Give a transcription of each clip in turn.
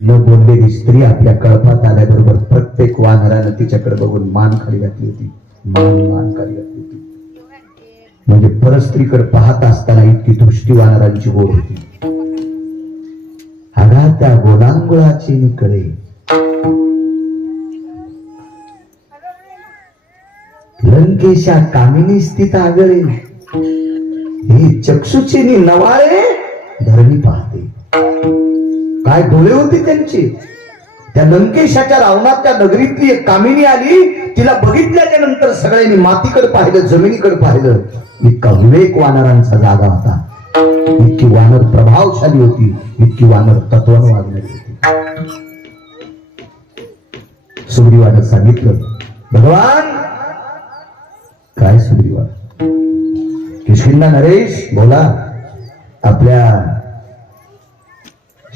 न बोललेली स्त्री आपल्या कळपात आल्याबरोबर प्रत्येक वानरानं तिच्याकडे बघून मान खाली घातली होती. मान मान खाली घातली होती. म्हणजे परस्त्रीकडे पाहत असताना इतकी दृष्टी वानरांची गोड होती. अगा त्या गोलांगुळाची निकळे लंकेशा कामिनी स्थित आगळे. ही चक्षुची नवाळे धरणी पाहते. काय डोळे होते त्यांचे? त्या लंकेशाच्या रावणाच्या नगरीतली एक कामिनी आली तिला बघितल्याच्या नंतर सगळ्यांनी मातीकडे पाहिलं जमिनीकडे पाहिलं. इतका विवेक वानरांचा जागा होता. इतकी वानर प्रभावशाली होती इतकी वानर तत्वान वागणारी होती. सुग्रीवानं सांगितलं भगवान काय सुग्रीवा किशकिंदा नरेश बोला. आपल्या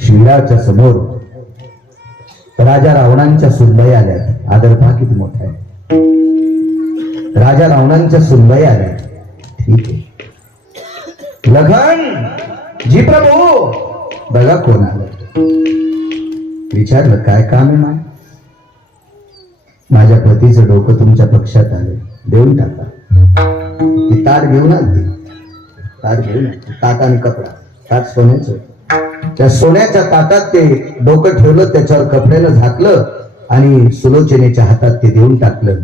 शिवराच्या समोर राजा रावणांच्या सुनबाई आल्यात आदर किती मोठा आहे. राजा रावणांच्या सुनबाई आल्या. ठीक आहे. लखन जी प्रभू बघा कोण आलं. विचारलं काय काम आहे माय? माझ्या पतीचं डोकं तुमच्या पक्षात आलं. देऊन टाका. ती ताट घेऊन आली. ताट घेऊन ताट आणि कपडा. ताट सोन्याचं त्या सोन्याच्या ताटात ते डोकं ठेवलं त्याच्यावर कपड्यानं झाकलं आणि सुलोचनेच्या हातात ते देऊन टाकलं.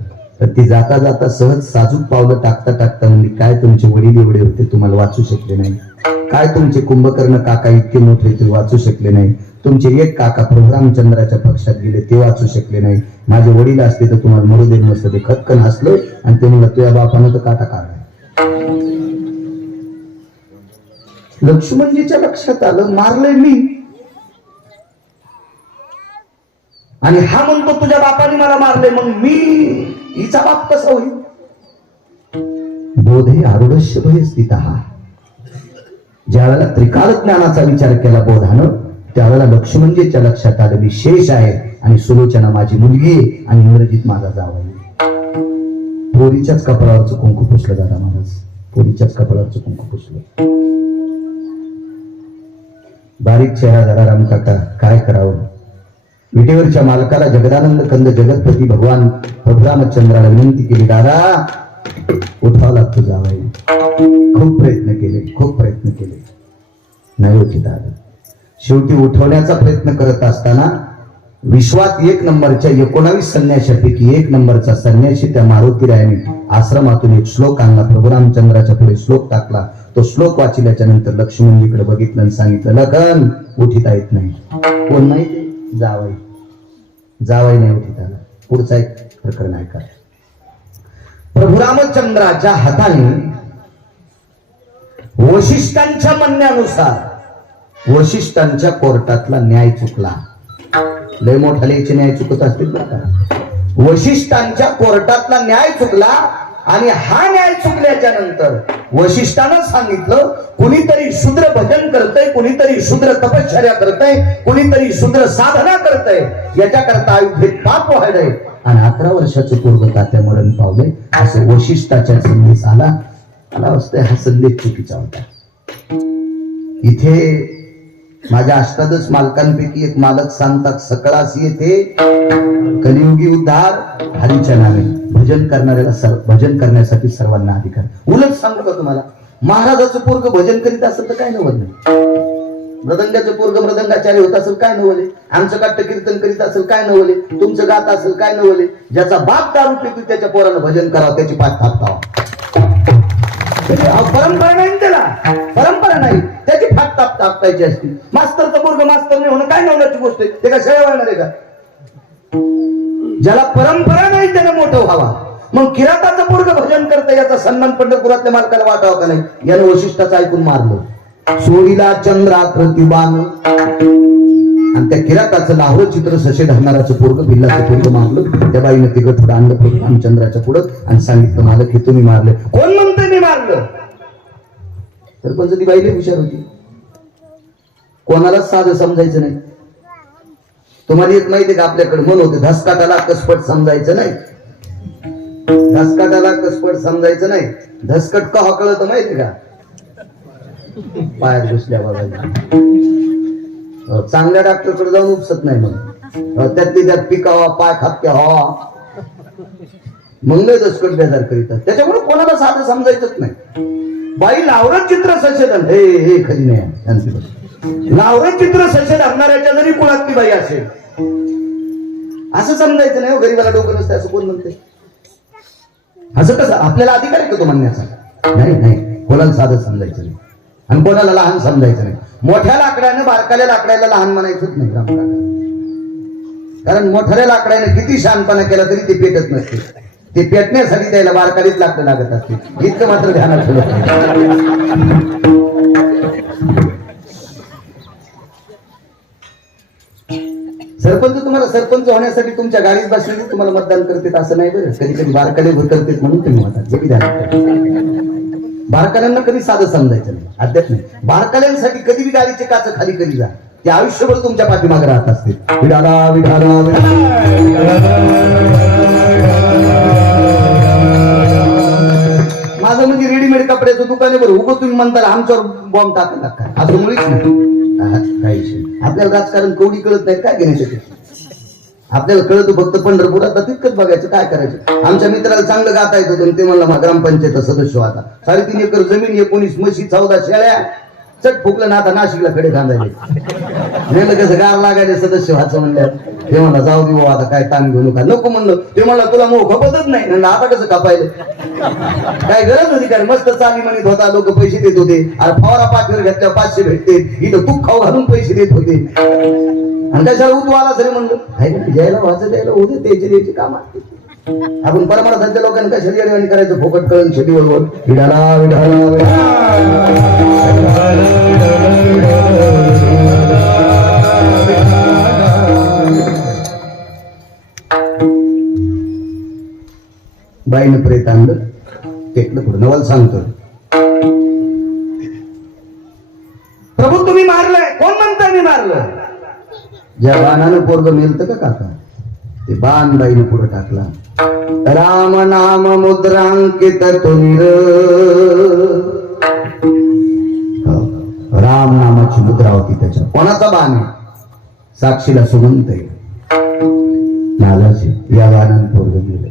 तर ती जाता जाता सहज साजूक पावलं टाकता टाकता म्हणजे काय तुमचे वडील एवढे होते तुम्हाला वाचू शकले नाही? काय तुमचे कुंभकर्ण काका इतके मोठे ते वाचू शकले नाही? तुमचे एक काका प्रभुरामचंद्राच्या पक्षात गेले ते वाचू शकले नाही? माझे वडील असते तर तुम्हाला मरू नसतं. ते खतकन हसलं आणि ते म्हणलं तुझ्या बापानं तर काटा काढला लक्ष्मणजीच्या लक्षात आलं मारलंय मी. आणि हा म्हणतो तुझ्या बापाने मला मारले मग मी हिचा बाप कसा होईल? बोधे आरुडस्य भय स्थित. ज्या वेळेला त्रिकाल ज्ञानाचा विचार केला बोधानं त्यावेळेला लक्ष्मणजीच्या लक्षात आलं मी शेष आहे आणि सुलोचना माझी मुलगी आहे आणि इंग्रजीत माझा जावा पोरीच्याच कपाळावरचं कुंकू पुसलं दादा महाराज. पोरीच्याच कपाळावरचं कुंकू पुसलं बारीक चेहरा झाला राम काका काय करावं? विटेवरच्या मालकाला जगदानंद कंद जगतपती भगवान प्रभुरामचंद्राला विनंती केली दादा उठावा लागतो जावाई. खूप प्रयत्न केले खूप प्रयत्न केले. नाही होती दादा शेवटी उठवण्याचा प्रयत्न करत असताना विश्वात एक नंबरच्या एकोणावीस संन्याशापैकी एक नंबरचा संन्याशी त्या मारुतीरायाने आश्रमातून एक श्लोक आणला. प्रभुरामचंद्राच्या पुढे श्लोक टाकला. तो श्लोक वाचल्याच्या नंतर लक्ष्मणजीकडे बघितलं आणि सांगितलं लखन उठिता येत नाही. कोण नाही ते जावाई. जावाई नाही उठित आला. पुढचा एक प्रकरण ऐका. प्रभुरामचंद्राच्या हाताने वशिष्ठांच्या म्हणण्यानुसार वशिष्ठांच्या कोर्टातला न्याय चुकला. लय मोठा लेचे न्याय चुकत असतील बरं का? वशिष्ठांच्या कोर्टातला न्याय चुकला आणि हा न्याय चुकल्याच्या नंतर वशिष्ठानं सांगितलं कुणीतरी शूद्र भजन करतय कुणीतरी शूद्र तपश्चर्या करतय कुणीतरी शूद्र साधना करतय याच्याकरता आयुर्वेद पाप व्हायलंय. आणि अकरा वर्षाचं पूर्वता तात्या मरण पावले असं वशिष्ठाच्या संदेश आला. मला वाटतं हा संदेश चुकीचा होता. इथे माझ्या अष्टादश मालकांपैकी एक मालक सांगतात सकळास येथे कलियुगी उद्धार हरीच्या नावे. भजन करणाऱ्याला सर्व भजन करण्यासाठी सर्वांना अधिकार. उलट सांगू का तुम्हाला? महाराजाचं पोरग भजन करीत असेल तर काय नवल नाही. मृदंगाचं पोरग मृदंगाचार्य होत असेल काय नवले आमचं काट्ट कीर्तन करीत असेल काय नवले तुमचं गात असेल काय नवले ज्याचा बाप दारू पितो त्याच्या पोरानं भजन करावं त्याची पाठ थापतावा. परंपरा नाही त्याला. परंपरा नाही. त्याची फाट ताप तापतायची असती. मास्तरचा पोरग मास्तर नाही होणं काय नवल्याची गोष्ट आहे? ते काय सगळ्या वाढणार आहे का? ज्याला परंपरा नाही त्याला मोठं व्हावा. मग किराताचं पोरग भजन करतं याचा सन्मान पंढरपुरातल्या मालकाला वाटावा का नाही? यानं वशिष्ठाचं ऐकून मारलं. सोडीला चंद्राकृती बाण आणि त्या किराताचं लाहोर चित्र सशे धरणाराचं पोरग भिल्लाचं पोरग मारलं. त्या बाईनं तिकडं थोडं आणलं पोरग रामचंद्राच्या पुढं आणि सांगितलं मालक हे तुम्ही मारले. कोण म्हणतंय मी मारलं? सरपंच ती बाईले हुशार होती कोणालाच साधं समजायचं नाही. तुम्हाला एक माहिती का आपल्याकडे? म्हण होते धसकाटाला कसपट समजायचं नाही. धसकाटाला कसपट समजायचं नाही. धसकट का हकळत माहिती का? पायात घुसल्या अं, चांगल्या डॉक्टरकडे जाऊन उपसत नाही मग. त्यातली त्यात पिकावा पाय खापक्या हवा मग नाही दसकट बेजार करीतात त्याच्यामुळे कोणाला साधं समजायचंच नाही. बाई लावरत चित्र संशोधन हे हे खरी नाही लावरत चित्र संशोधन असणाऱ्याच्या जरी कुणातली बाई असेल. असं समजायचं नाही हो, गरीबाला डोकं नसतं असं कोण म्हणते असं कसं? आपल्याला अधिकार आहे का तो म्हणण्याचा? नाही नाही. कोणाला साधं समजायचं नाही. आणि कोणाला लहान समजायचं नाही. मोठ्या लाकडानं बारकाल्या लाकडाला लहान म्हणायचंच नाही रामकाका. कारण मोठ्या लाकडाने किती शहाणपणा केला तरी ते पेटत नसते. ते पेटण्यासाठी त्याला बारकालीच लाकडं लागत असते. इतकं मात्र ध्यानात सरपंच तुम्हाला सरपंच होण्यासाठी तुमच्या गाडीत बसले तुम्हाला मतदान करतात असं नाही बरं. कधी कधी बारकाले करतात म्हणून तुम्ही म्हणतात. जे की ध्यानात बारकाल्यांना कधी साधं समजायचं नाही. अध्यात्म नाही. बारकाल्यांसाठी कधी बी गाडीचे काच खाली करी जा. ते आयुष्यभर तुमच्या पाठीमागे राहत असते विडाला विडाला माझं म्हणजे रेडीमेड कपड्याचं दुकान आहे बरं. उगं तुम्ही म्हणता आमच्यावर बॉम्ब टाकायला काय असं मुळीच नाही. काही आपल्याला राजकारण कवडी कळत नाही काय घेण्यासाठी आपल्याला कळतो फक्त पंढरपुरात. आता तितकंच बघायचं काय करायचं? आमच्या मित्राला चांगलं गाता येत होतं ते म्हणलं ग्रामपंचायत सदस्य आता साडेतीन एकर जमीन एकोणीस म्हशी चौदा शेळ्या. चट फुकलं ना आता नाशिकला कडे खांदायले म्हणलं कसं गार लागायले सदस्य व्हायचं म्हणलं ते म्हणा जाऊ दे आता काय ताण घेऊ नका. नको म्हणलं. ते म्हणला तुला मोह खपतच नाही. म्हणलं आता कसं कापायलं काय गरज होती काय मस्त चाली म्हणत होता लोक पैसे देत होते. अरे फवारा पाठवर घेतल्या पाचशे भेटते. इथं तूप खाऊ घालून पैसे देत होते. आणि कशाला उतू आला तरी म्हणलं हाय ना, ज्याला वाचत द्यायला होते त्याची द्यायची काम आपण परमार्थांच्या लोकांना कशाला येडवाणी करायचं? फोकट कळून शेती बरोबर. विडाला विडाला बाईनं प्रेत आणलं टेकलं पुढे. नवल सांगतो प्रभू तुम्ही मारलंय. कोण म्हणता मी मारलं ज्या बाणानं पोरग मिळतं का काका? ते बाण बाईनं पुढे टाकला. राम नाम मुद्रांकित तो निर राम नामाची मुद्रा होती त्याच्या कोणाचा बाण आहे? साक्षीला सुगंध आहे. नालाची या बाणानं पोरग मिळलं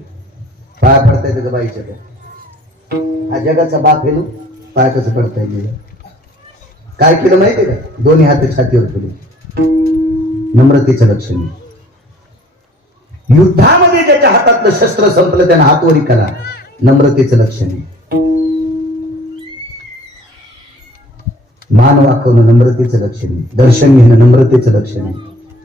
पाय पडता येतं बाईच्या त्या? हा जगाचा बाप आहे पाय कसं पडता येईल काय केलं माहितीये का? दोन्ही हात छातीवर ठेवले नम्रतेचं लक्षण युद्धामध्ये ज्याच्या हातातलं शस्त्र संपलं त्यानं हातवरी करा. नम्रतेचं लक्षण मान वाकवणं नम्रतेचं लक्षण दर्शन घेणं नम्रतेचं लक्षण आहे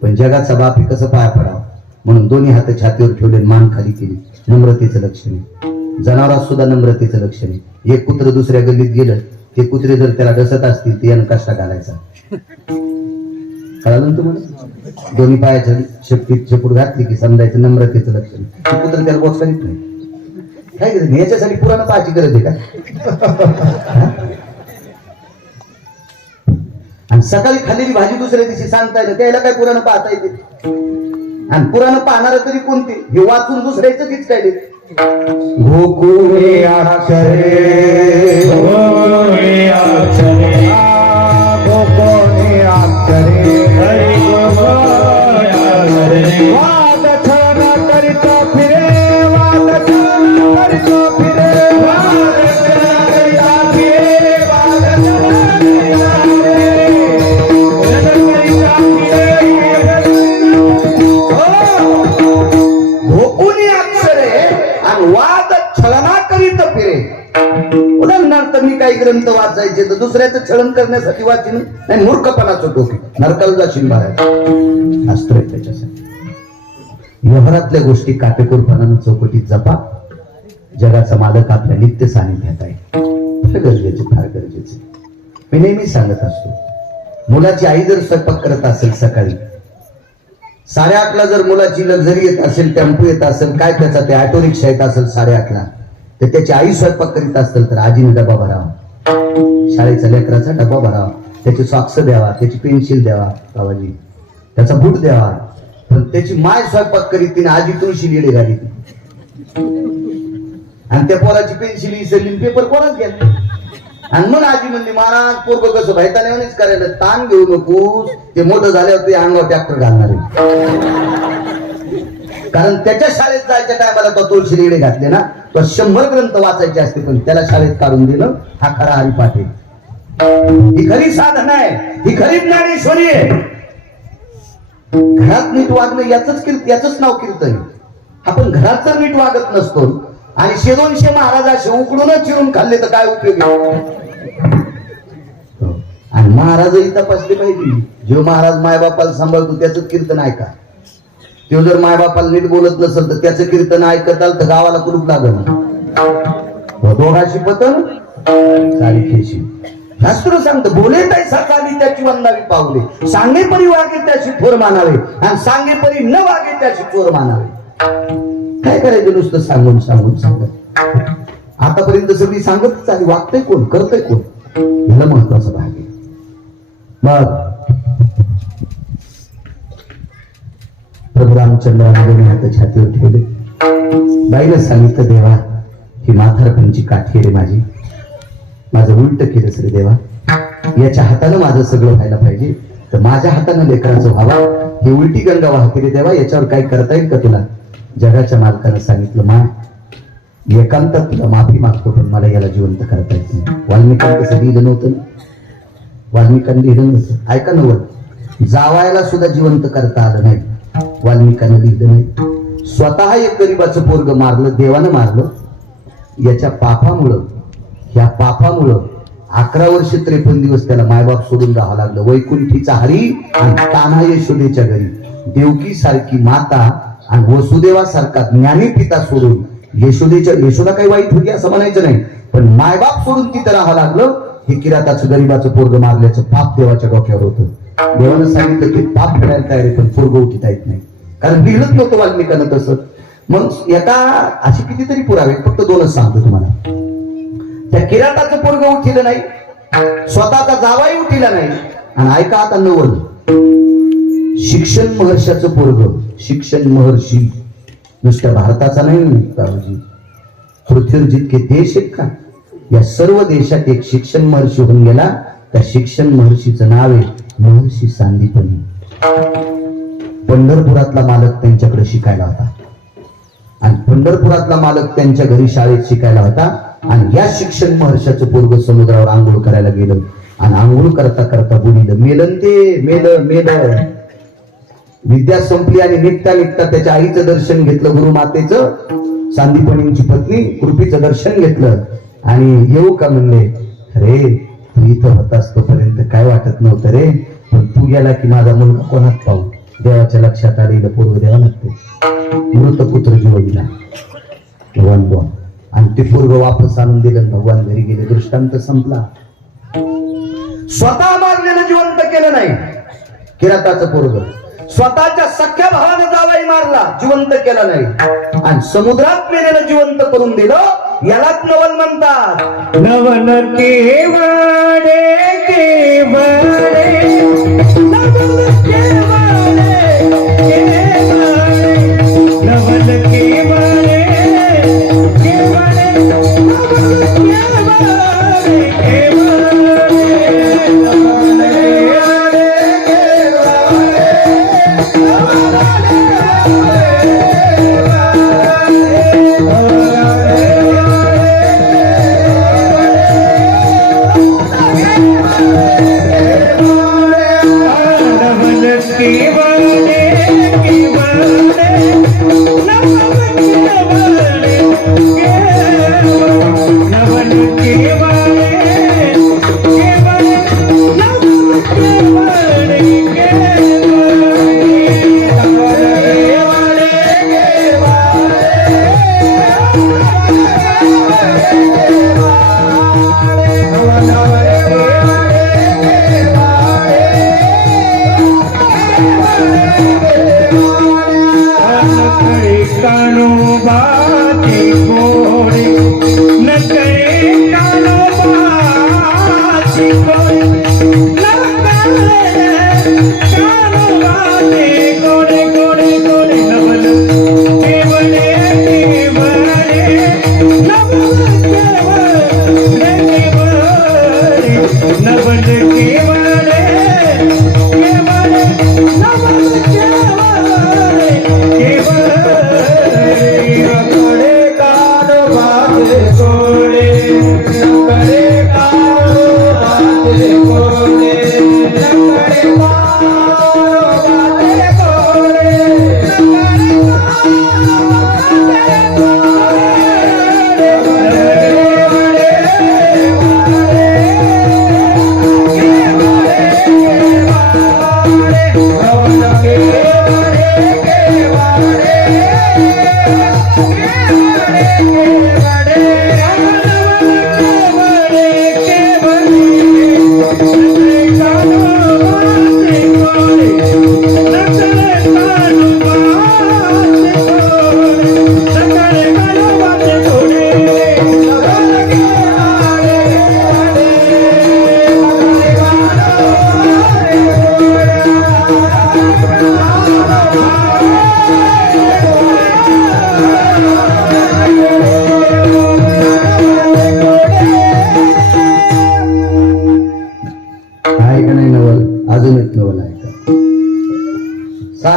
पण जगाचा बाप हे कसं पाया पडावा? म्हणून दोन्ही हात छातीवर ठेवले मान खाली केली. नम्रतेचं लक्षण आहे जनावरात सुद्धा नम्रतेचं लक्षण आहे एक कुत्र दुसऱ्या गल्लीत गेलं ते कुत्रे जर त्याला डसत असतील ते यानं कष्ट घालायचा. कळालं ना तुम्हाला दोन्ही पायाच्या शक्तीत शेपूट घातली की समजायचं नम्रतेचं लक्षण. कुत्र त्याला करीत नाही काय गरज? याच्यासाठी पुराणं पाहायची गरज आहे का? आणि सकाळी खाल्लेली भाजी दुसऱ्या दिवशी सांगता येईल त्याला काय पुराणं पाहता येते? आणि पुराणं पाहणार तरी कोणते? हे वाचून दुसऱ्याच तीच काय गोकुळे अक्षरे ग्रंथ वाचायचे तर दुसऱ्याचं छळन करण्यासाठी वाचीन. नाही मूर्खपणाचं डोके. नरकाला जाशील महाराज. त्याच्यासाठी. व्यवहारातल्या गोष्टी काटेकोरपणानं चौकटीत जपा. जगाचा मालक आपल्या नित्य सानिध्यात आहे. गरजेचे फार गरजेचे. मी नेहमी सांगत असतो मुलाची आई जर स्वयंपाक करत असेल सकाळी साडेआठला जर मुलाची लक्झरी येत असेल टेम्पो येत असेल काय त्याचा ते ऑटो रिक्षा येत असेल साडेआठला तर त्याची आई स्वयंपाक करीत असेल तर आजीने डबा भरावा. शाळेचा लेकराचा डबा भरावा त्याची सॉक्स द्यावा त्याची पेन्सिल द्यावा बाबाजी. त्याचा बूट द्यावा. पण त्याची माय स्वयंपाक करीत तिने आजी तुळशी लिहिले घाली आणि त्या पोराची पेन्सिल इसरली पेपर कोणाच घ्या आणि मग आजी म्हणली महाराज पोरग कसं भैतानेवानीच करायला ताण घेऊ नकोस. ते मोठं झाल्यावर ते अंगावर ट्रॅक्टर घालणार आहे कारण त्याच्या शाळेत जायच्या टायमाला तो तुळशी रेडे घातले ना तो शंभर ग्रंथ वाचायचे असते पण त्याला शाळेत काढून देणं हा खरा हरिपाठ आहे. ही खरी साधना आहे ही खरी ज्ञानेश्वरी आहे. घरात नीट वागणं याच कीर्त याच नाव कीर्तन. आपण घरात जर नीट वागत नसतो आणि शेदोनशे महाराजाशे उकडूनच चिरून खाल्ले तर काय उपयोग आणि महाराजही तपासले पाहिजे. जो महाराज मायबापाला सांभाळतो त्याच कीर्तन ऐका. तो जर मायबापाला नीट बोलत नसेल तर त्याचं कीर्तन ऐकत आलं तर गावाला कुलूप लागल. दोघाशी पतन तारीखेशी शास्त्र सांगतं बोले ताई सकाळी त्याची वंदावी पावले. सांगे परी वागे त्याची थोर मानावे. आणि सांगे परी न वागे त्याची चोर मानावे. काय करायचं नुसतं सांगून सांगून सांगत आतापर्यंत सगळी सांगत चाली वागतंय कोण करतय कोण? याला महत्त्वाचा भाग आहे. मग प्रभू रामचंद्राने हात छातीवर ठेवले. बाईला सांगितलं देवा ही माथारपणची काठी रे माझी. माझं उलट केलं रे देवा. याच्या हातानं माझं सगळं व्हायला पाहिजे. तर माझ्या हातानं लेकराचं व्हावा. ही उलटी गंगा वाहते रे देवा. याच्यावर काय करता येईल का तुला? जगाच्या मालकानं सांगितलं मा एकांतात तुला माफी मागतो पण मला याला जिवंत करता येत नाही. वाल्मिकांनी कसं लिहिलं नव्हतं. ना? वाल्मिकांनी लिहिलं नव्हतं. ऐका नव्हतं जावायला सुद्धा जिवंत करता आलं नाही. वाल्मिकांनी लिहिलं नाही स्वतः एक गरीबाचं पोरग मारलं देवानं मारलं. याच्या पापामुळं ह्या पापामुळं अकरा वर्ष त्रेपन्न दिवस त्याला मायबाप सोडून राहावं लागलं. वैकुंठीचा हरी आणि ताना यशोदेच्या घरी. देवकी सारखी माता आणि वसुदेवा सारखा ज्ञानी पिता सोडून यशोदेच्या यशोदा काही वाईट होती असं म्हणायचं नाही पण मायबाप सोडून तिथं राहावं लागलं. हे किराताचं गरीबाचं पोरग मारल्याचं पाप देवाच्या डोक्यावर होतं. देवानं सांगितलं की पाप फिरायला तयार आहे पण पोरग उठिता येत नाही. कारण लिहिलंच नव्हतं वाल्मिकानं तसं. मग याचा अशी कितीतरी पुरावे फक्त दोनच सांगतो तुम्हाला. त्या किराटाचं पोरग उठिलं नाही स्वतःचा जावाही उठिला नाही. आणि ऐका आता नवल. शिक्षण महर्षाचं पोरग शिक्षण महर्षी नुसत्या भारताचा नाही बाबूजी. पृथ्वीवर जितके देश आहेत का या सर्व देशात एक शिक्षण महर्षी होऊन गेला. त्या शिक्षण महर्षीचं नाव आहे महर्षी सांदीपनी पंढरपुरातला मालक त्यांच्याकडे शिकायला होता. आणि पंढरपुरातला मालक त्यांच्या घरी शाळेत शिकायला होता. आणि या शिक्षण महर्षाचं पूर्व समुद्रावर आंघोळ करायला गेलं. आणि आंघोळ करता करता बुडीलं. मेलन ते मेल मेल. विद्या संपली आणि निघता निघता त्याच्या आईचं दर्शन घेतलं गुरु मातेचं. सांदीपणींची पत्नी कृपीचं दर्शन घेतलं. आणि येऊ का म्हणले अरे तू इथं होतास तोपर्यंत काय वाटत नव्हतं रे? पण तू गेला की माझा मुलगा कोणात पाहू? देवाच्या लक्षात आलेलं पूर्व द्यावं लागते मृत पुत्र जीवनीला भगवान बुवा आणि ते पूर्व वापस आणून दिलं भगवान घरी गेले. दृष्टांत संपला. स्वतः मारलेलं जिवंत केलं नाही. किराताचं पूर्व स्वतःच्या सख्या भावानं जावाई मारला. जिवंत केला नाही. आणि समुद्रात मेलेलं जिवंत करून दिलं. यालाच नवल म्हणतात. नवन केवळ केवडे नवन সেবা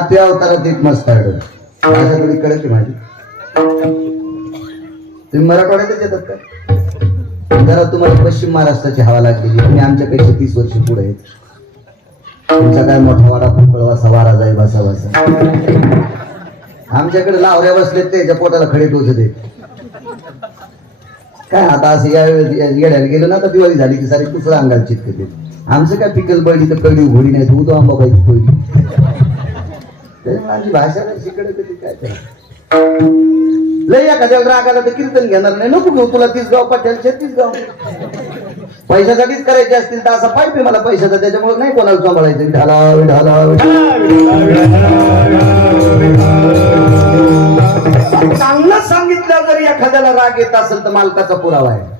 सातव्या अवतारात एक मस्त आहे माझ्या थोडी कळत माझी. तुम्ही मराठवाड्यातच येतात का? जरा तुम्हाला पश्चिम महाराष्ट्राची हवा लागलेली तुम्ही आमच्यापेक्षा तीस वर्ष पुढे आहेत. तुमचा काय मोठा वाडा फुकळवासा वारा जाई बसा बसा आमच्याकडे लावऱ्या बसलेत त्याच्या पोटाला खडे टोच आहेत. काय आता असं या येड्याला गेलं ना तर दिवाळी झाली की सारी दुसरं अंगाला चितकते आमचं काय पिकल बळी तर कळी घोडी नाही तू तो आंबा पाहिजे माझी भाषा नाही शिकडे कधी काय? लय एखाद्याला राग आला तर कीर्तन घेणार नाही. नको घेऊ तुला तीस गाव पाठेल छत्तीस गाव. पैशासाठीच करायचे असतील तर असा पाहिजे मला पैशाचा त्याच्यामुळे नाही कोणाला सांभाळायचं. ढाला ढाला चांगलं सांगितलं जर एखाद्याला राग येत असेल तर मालकाचा पुरावा आहे.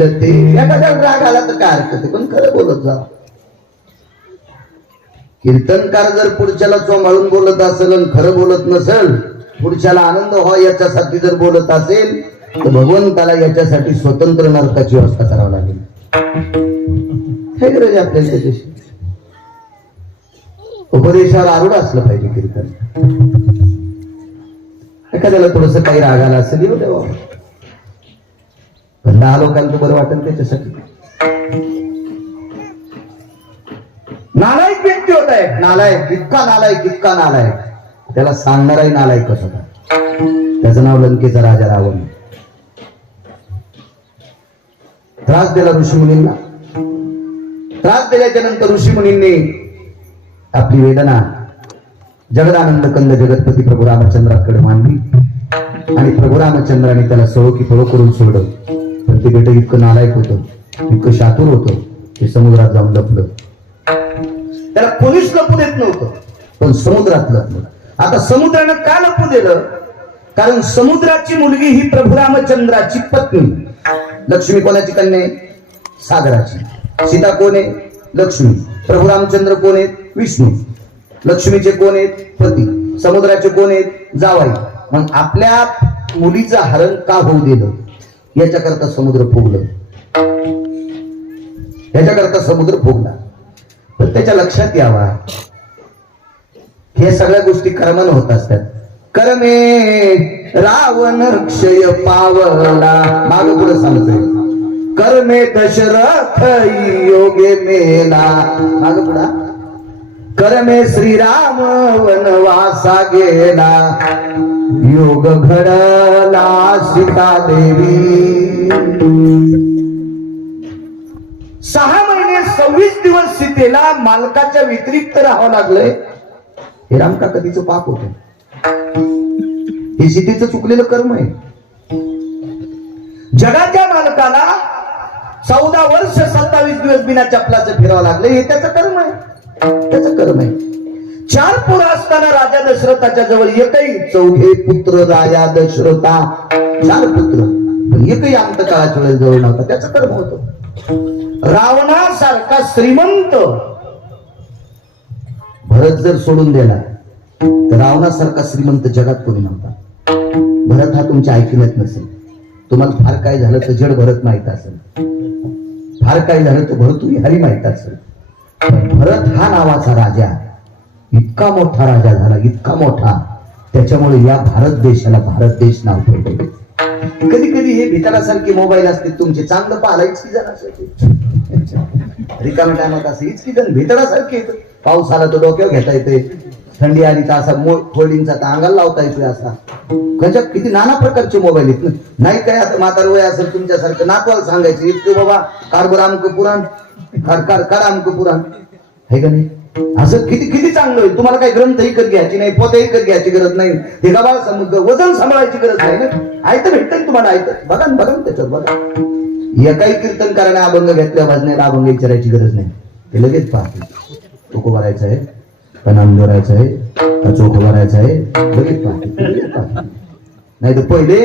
येतील ते एखाद्या राग आला तर काय हरकत आहे? पण खरं बोलत जा? कीर्तनकार जर पुढच्याला चोमाळून बोलत असेल आणि खरं बोलत नसेल पुढच्याला आनंद व्हा याच्यासाठी जर बोलत असेल तर भगवंताला याच्यासाठी स्वतंत्र नरकाची व्यवस्था करावी लागेल. काय गरज आहे आपल्याला त्याच्याशी. उपदेशावर आरूढ असलं पाहिजे कीर्तन. एखाद्याला थोडस काही रागाला असेल येऊ देवा दहा लोकांचं बरं वाटेल त्याच्यासाठी. नालायक व्यक्ती होत आहे. नालायक इतका नालायक इतका नालायक. त्याला सांगणाराही नालायक नालायकच होता. त्याचं नाव लंकेचा राजा रावण. त्रास दिला ऋषी ऋषीमुनींना त्रास दिल्याच्या नंतर ऋषी ऋषीमुनींनी आपली वेदना जगदानंद कंद जगतपती प्रभू रामचंद्राकडे मांडली. आणि प्रभू रामचंद्राने त्याला सळो की फळो करून सोडवलं ते बेट इतकं नालायक होतं इतकं शातूर होतं ते समुद्रात जाऊन लपलं. त्याला कोणीच लपू देत नव्हतं पण समुद्रात लपलं. आता समुद्रानं का लपू दिलं? कारण समुद्राची मुलगी ही प्रभू रामचंद्राची पत्नी लक्ष्मी कोणाची कन्या आहे? सागराची. सीता कोण आहे? लक्ष्मी. प्रभू रामचंद्र कोण आहेत? विष्णू. लक्ष्मीचे कोण आहेत? पती. समुद्राचे कोण आहेत? जावाई. मग आपल्या मुलीचं हरण का होऊ दिलं? याच्याकरता समुद्र फुगलं. याच्याकरता समुद्र फुगला. पण त्याच्या लक्षात यावा. हे सगळ्या गोष्टी कर्मानं होत असतात. कर्मे रावण क्षय पावला. माग पुढे सांगतोय. कर्मे दशरथ योगे मेला. माग पुढा कर्मे श्रीराम वनवासा गेला. योग घडला सीता देवी. सहा महिने सव्वीस दिवस सीतेला मालकाच्या व्यतिरिक्त राहावं लागलंय. हे रामका कधीच पाप होत. हे सीतेचं चुकलेलं कर्म आहे. जगाच्या मालकाला चौदा वर्ष सत्तावीस दिवस बिना चपलाचं फिरावं लागलं हे त्याचं कर्म त्याचं कर्म आहे. चार पोरं असताना राजा दशरथाच्या जवळ एकही चौघे पुत्र राजा दशरथा चार पुत्र. पण एकही अंत काळाच्या वेळेस जवळ नव्हता. त्याचं कर्म होत. रावणासारखा श्रीमंत भरत जर सोडून दिला तर रावणासारखा श्रीमंत जगात कोणी नव्हता. भरत हा तुमच्या ऐकण्यात नसेल. तुम्हाला फार काय झालं तर जड भरत माहीत असेल. फार काय झालं तर भरतू हरी माहीत असेल. भरत हा नावाचा राजा. इतका मोठा राजा झाला इतका मोठा. त्याच्यामुळे या भारत देशाला भारत देश नाव पडले. कधी कधी हे भितारासारखे मोबाईल असते तुमचे चांगलं पाहायच की जरा रिकाम्या टायमात असे इतकी जण भितडासारखे पाऊस आला तर डोक्यावर घेता येते. थंडी आली तर असा फोल्डिंगचा तर अंगाला लावता येतोय असा. गजब किती नाना प्रकारचे मोबाईल आहेत ना. नाही काय आता म्हातार वय असेल तुमच्यासारखं नातवाला सांगायचं इतके बाबा कार्बोराम पुराण कर कर कार आमक पुराण आहे का नाही? असं किती किती चांगलं होईल तुम्हाला काही ग्रंथ विकत घ्यायची नाही पोते विकत घ्यायची गरज नाही. हे गाबाळ समुद्र वजन सांभाळायची गरज नाही ना? ऐकत भेटत तुम्हाला ऐकत बघा ना, बघा ना त्याच्यात बघा. एकाही कीर्तनकाराने अभंग घेतल्या वाजण्याला अभंग विचारायची गरज नाही. ते लगेच पाहते चोख भरायचं आहे का नाम जोरायचं आहे का चोख भरायचं आहे लगेच पाहते लगेच पाहते नाही तर पहिले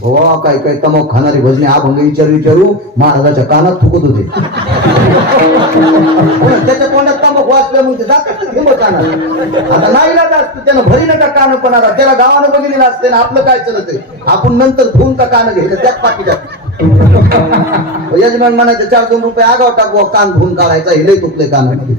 हो काय काय तमाक खाणारे भजने अभंग विचारू विचारू महाराजाच्या कानात थुकत होते. त्याच्या तोंडात तंबाखू वाचल्या आता नाही ना असतं. त्यानं भरी नका कान पण त्याला गावानं बघितलेलं असते ना आपलं काय चलत आहे? आपण नंतर धुवून का कान घेतलं त्यात पाठी टाक यजमान म्हणायचं चार दोन रुपये आगाव टाकू कान धुवून काढायचा हे लय तुटले कानामध्ये.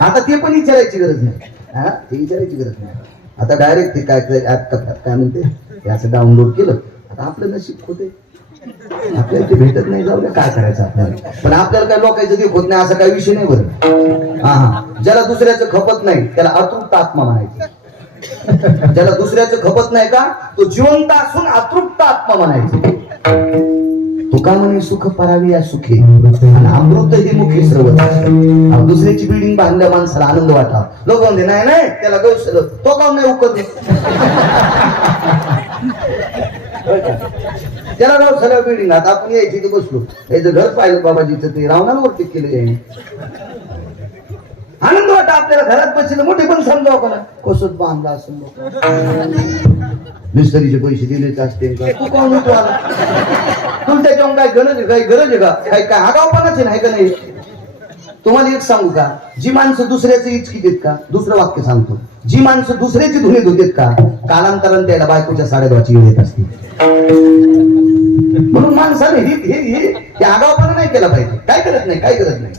आता ते पण विचारायची गरज नाही. हा? ते विचारायची गरज नाही. आता डायरेक्ट ते काय ऍप करतात काय म्हणते? हे असं डाउनलोड केलं आता आपलं नशीब खोटे आपल्याला ते भेटत नाही जाऊ काय करायचं आपल्याला? पण आपल्याला काय लोकांचं ते होत नाही असा काही विषय नाही बरं. हा हा. ज्याला दुसऱ्याचं खपत नाही त्याला अतृप्त आत्मा म्हणायचं. ज्याला दुसऱ्याचं खपत नाही का तो जिवंत असून अतृप्त आत्मा म्हणायचं. तुका म्हणे सुख परावी या सुखे. आणि अमृत ही मुखी सर्वच दुसऱ्याची बिल्डिंग बांधल्या माणसाला आनंद वाटा. लोक म्हणते नाही नाही त्याला गौस तो काऊन नाही उकत. त्याला राव सगळ्या बिल्डिंग आता आपण यायची ते बसलो. याचं घर पाहिलं बाबाजीचं ते रावणांवरती केलं आहे आनंद वाटा आपल्याला घरात बसलं मोठे पण समजावं आपण कसत बांधला असं मिस्त्रीचे पैसे दिलेच असते तू कोण होतो आला तुला त्याच्यावर काय गरज काही गरज आहे का? काय काय आगावपणाच आहे नाही का नाही? तुम्हाला एक सांगू का? जी माणसं दुसऱ्याचे इचकी देत का? दुसरं वाक्य सांगतो. जी माणसं दुसऱ्याची धुणे धुतेत का? कालांतरान त्याला बायकोच्या साड्या येत असते. म्हणून माणसाने हे हे ते आगावपणा नाही केला पाहिजे. काय करत नाही? काय करत नाही?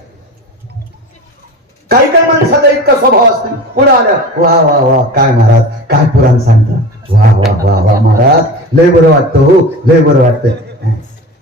काही काही माणसाचा इतका स्वभाव असतो. पुढे आल्या वा वा वा. काय महाराज? काय पुराण सांगता? वा वा वा वा महाराज. लय बरं वाटतं हो. लय बरं वाटतं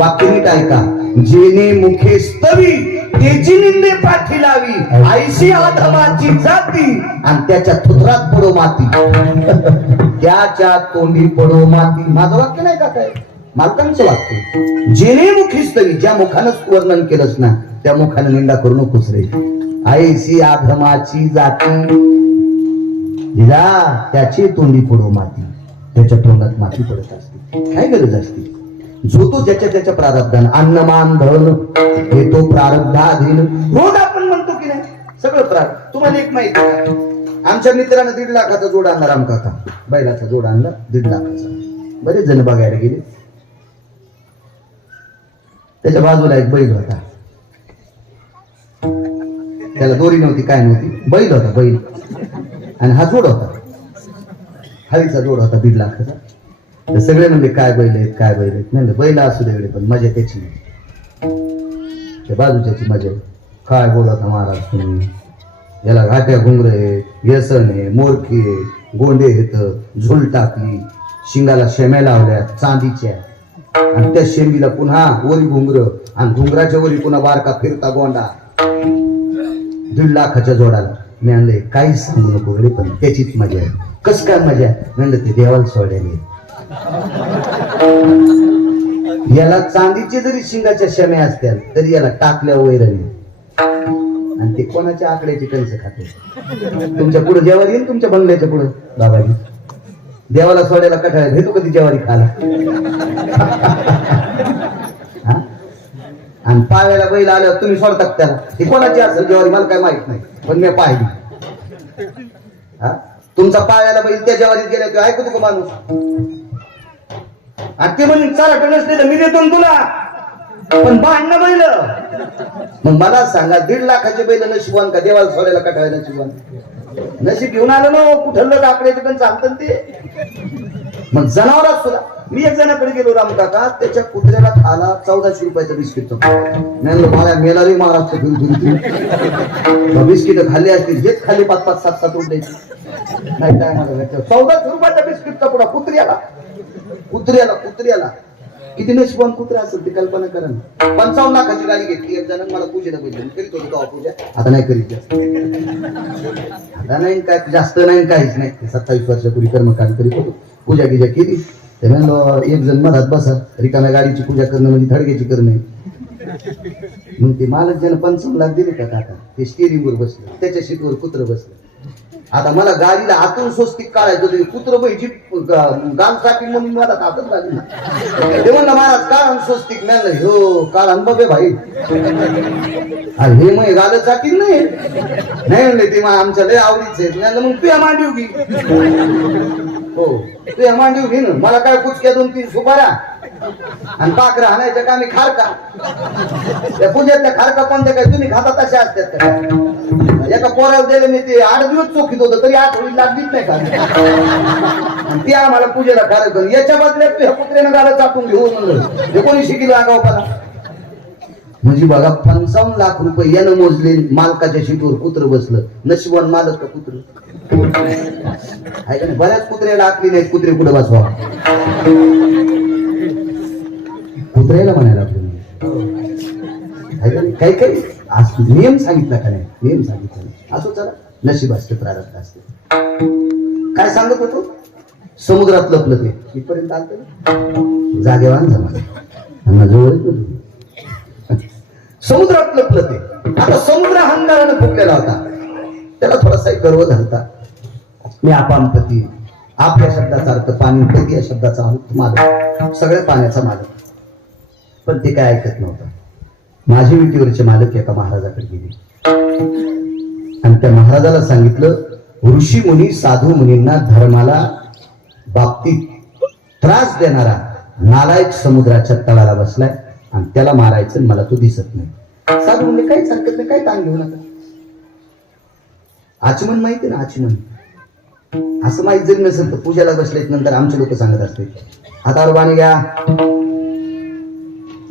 वाक्य नीट ऐका जेने मुखे स्तवी त्याची निंदे पाठी लावी. आईशी आधमाची जाती आणि त्याच्या थुत्रात पडो माती. त्याच्या तोंडी पडो माती. माझं वाक्य नाही का काय मालकांचं वाक्य जेने मुखी स्तवी ज्या मुखानं वर्णन केलंच ना त्या मुखानं निंदा करू नकोस रे. आईशी आधमाची जाती. हिला त्याची तोंडी पडो माती. त्याच्या तोंडात माती पडत असते. काय गरज असते? जो तो ज्याच्या त्याच्या प्रारब्धान अन्नमान धन हे तो प्रारब्धाधीन. रोज आपण म्हणतो की नाही? सगळं प्रारब्ध. तुम्हाला एक माहिती आहे आमच्या मित्रानं दीड लाखाचा जोड आणला रामकाका. बैलाचा जोड आणला दीड लाखाचा. बरेच जण बघायला गेले. त्याच्या बाजूला एक बैल होता. त्याला दोरी नव्हती काय नव्हती. बैल होता बैल. आणि हा जोड होता. हळीचा जोड होता दीड लाखाचा. तर सगळे म्हणले काय बैल आहेत काय बैल आहेत? नाही बैल असू दे पण मजा त्याची त्या बाजूच्याची मजा काय बोलत महाराज तुम्ही? याला घाट्या घुंगर आहे व्यसन आहे मोरकी आहे गोंडे येत झुल टाकली शिंगाला शेम्या लावल्या चांदीच्या आणि त्या शेंबीला पुन्हा वरी घुंगर आणि घुंगराच्या वरी पुन्हा बारका फिरता गोंडा. दीड लाखाच्या जोडाला. मी आणले काहीच सांगू नको पण त्याचीच मजा आहे. कस काय मजा आहे? म्हणलं ते देवाला सोडल्याने याला चांदीचे जरी शिंगाच्या शम्या असत्या तरी याला टाकल्या वैरणी. आणि ते कोणाच्या आकड्याची कणसं खाते? तुमच्यापुढे जेवारी येईल तुमच्या बंगल्याच्या पुढे? बाबाजी. देवाला सोडायला कठाळ्या घेतो कधी जेवारी खाला? आणि पाव्याला बैल आल्यावर तुम्ही सोडतात त्याला. ही कोणाची असेल जेवारी मला काय माहीत नाही. पण मी पाहिली. हा? तुमचा पाव्याला बैल त्या जेवारीत गेल्या किंवा ऐकतो माणूस? आणि ते म्हणून चारा नसले दिलं मी देतो ना तुला. पण भांडणं बैल. मग मला सांगा दीड लाखाचे बैल नशिबान का? देवाला सोडायला कटाळ्या नशिबान नशीब घेऊन आलं ना कुठलं लाकडे पण चालतं ते. मग जनावरात सुद्धा. मी एक जणाकडे गेलो राम काका. त्याच्या कुत्र्याला खाला चौदाशे रुपयाचं बिस्किट मला मेला रे महाराष्ट्र बिस्किट खाल्ली असतील हेच खाली पाच पाच सात सात रुपये नाही काय मला चौदाच रुपयाचा बिस्किटचा पुढा? कुत्र्याला. कुत्र्याला कुत्र्याला. किती नशिबान कुत्रा असेल ती कल्पना करा ना. पंचावन्न लाखाची गाडी घेतली एक जण मला पूजेला पाहिजे करीत होतो तेव्हा पूजा. आता नाही करीत जास्त. आता नाही काय जास्त नाही काहीच नाही. सत्तावीस वर्षापूर्वी कर्मकांड करीत होतो. पूजा गिजा केली. ते म्हणलो एक जण मधात बसा. रिकाम्या गाडीची पूजा करणं म्हणजे थडग्याची करणे मग ते मालक ज्यानं पंचावन्न लाख दिले का काका ते स्टेरिंग वर बसलं. त्याच्या सीटवर कुत्र बसलं. आता मला गाडीला आतून स्वस्तिक काढायचं तुम्ही कुत्र पाहिजे गामसाठी म्हणून मला हातच लागली. ते म्हणलं महाराज काळ स्वस्तिक. नाही हो काळ बघे भाई. अरे हे मग गाल चाकील नाही नाही म्हणले ते मग आमच्या लय आवडीच आहे म्हणलं मग तुया मांडीव घे. हो तुया मांडीव घे ना. मला काय कुचक्या दोन तीन सुपाऱ्या आणि पाखरं हाणायच्या कामी खारका? त्या पूजेतल्या खारका कोणत्या काय? तुम्ही खाता तशा असतात का? एका पोराला दिले मी ते आठ दिवस चोखीत होतं तरी आठवडी लागलीच नाही का? ते आम्हाला पूजेला खारक याच्या बदल्यात तू ह्या कुत्र्यानं गाला चाटून घेऊ म्हणलं. हे कोणी शिकिलं आगावपणा म्हणजे बघा पंचावन्न लाख रुपये यानं मोजले मालकाच्या सीटवर कुत्र बसलं. नशिबान मालक का कुत्र? बऱ्याच कुत्र्याला आखली नाहीत कुत्रे कुठं बसवा? कुत्र्याला म्हणायला लागलो. काही काही नियम सांगितला का नाही? नियम सांगितला नाही. असो चला नशीब असते प्रारब्ध असते. काय सांगत होतो? समुद्रात लपलं ते इथपर्यंत आलं जागेवान जमा जवळ समुद्रात लपलं ते आता समुद्र हंगारानं फुटलेला होता. त्याला थोडासा गर्व झालता. मी आपामपती. आप या शब्दाचा अर्थ पाणी पती या शब्दाचा अर्थ मालक. सगळ्या पाण्याचा मालक. पण ते काय ऐकत नव्हतं. माझी विटीवरचे मालक एका महाराजाकडे गेले. आणि त्या महाराजाला सांगितलं ऋषी मुनी साधू मुनींना धर्माला बाबतीत त्रास देणारा नालायक समुद्राच्या तळाला बसलाय आणि त्याला मारायचं मला तो दिसत नाही. साधू म्हणजे काहीच हरकत नाही काही ताण घेऊ नका. आचमन माहिती ना आचमन? असं माहीत जरी नसेल तर पूजाला बसलेत नंतर आमचे लोक सांगत असते हातावर पाणी घ्या.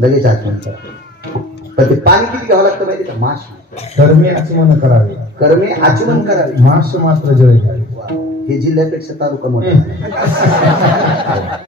लगेच आचमन करा. पण ते पाणी किती घ्यावं लागतं माहिती का? माश कर्मी आचमन करावे. कर्मे आचमन करावे. मास मात्र जळ घ्यावे. हे जिल्ह्यापेक्षा तालुका मोठा.